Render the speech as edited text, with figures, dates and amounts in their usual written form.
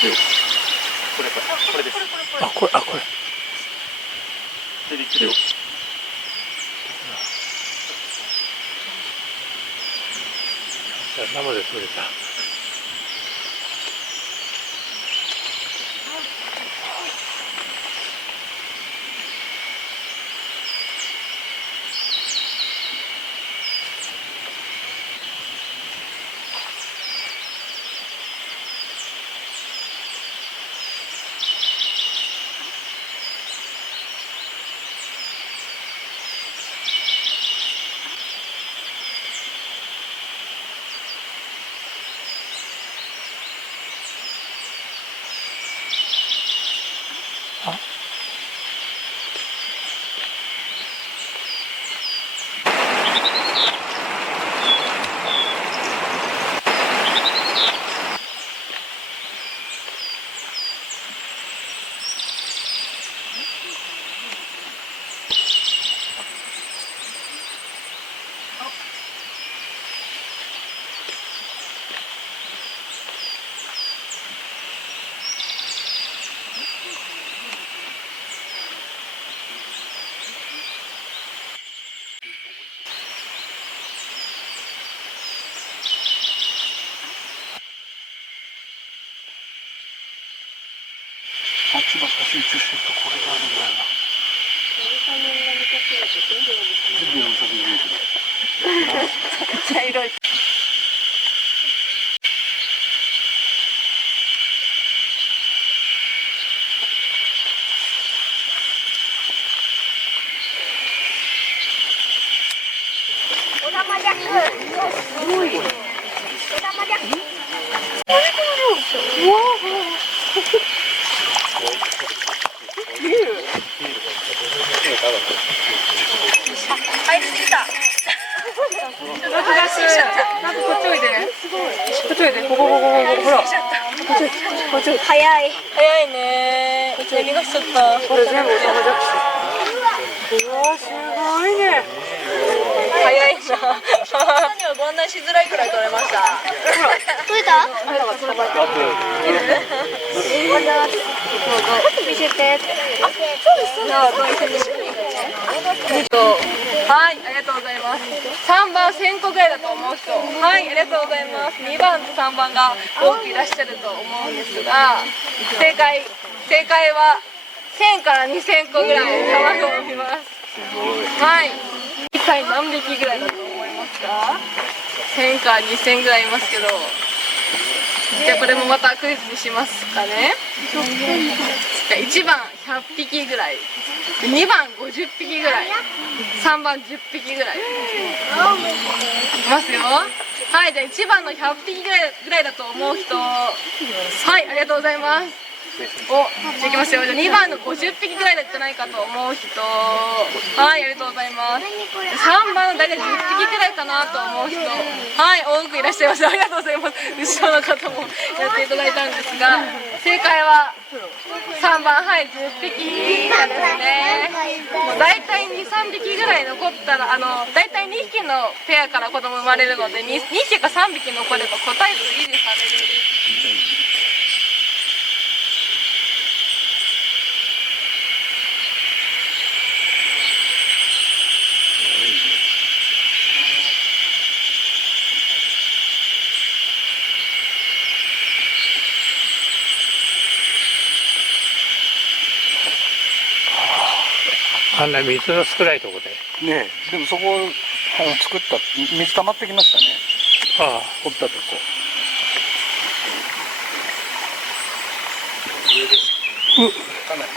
これです。これ。で、陸上。生で取れた。蜂ばっか集中してるとこれがあるんだよな。全部4作見えてる。茶色い。お玉じゃく。すごい。お玉じゃく。うわ。入りすぎた。なんかこっちおいで。こっちおいで。ここほら。こっち早いね。耳がしちゃった。これ全部お玉じゃくし。うわすごいね。早いな。にはご案内しづらいくらい取れました。ほら。取れた？いる？見せて。あ、そうです。はい、ありがとうございます。3番1000個ぐらいだと思う人。はい、ありがとうございます。2番と3番が多くいらっしゃると思うんですが、正解は1000から2000個ぐらい卵を産みます。はい。一体何匹ぐらいだと思いますか？1000から2000ぐらいいますけど。じゃあこれもまたクイズにしますかね。1番100匹ぐらい、2番50匹ぐらい、3番10匹ぐらいいきますよ。はい、じゃあ1番の100匹ぐらいだと思う人。はい、ありがとうございます。じゃあいきますよ。じゃあ2番の50匹ぐらいじゃないかと思う人。はい、ありがとうございます。3番の大体10匹ぐらいかなと思う人。はい、多くいらっしゃいます。ありがとうございます。後ろの方もやっていただいたんですが、正解は3番、はい、10匹なんですね。もう大体2、3匹ぐらい残ったら、大体2匹のペアから子供生まれるので、2匹か3匹残れば個体数維持される。あんな水の少ないとこで。ねえ、でもそこ作った水溜まってきましたね。掘ったとこ。上です。かなり。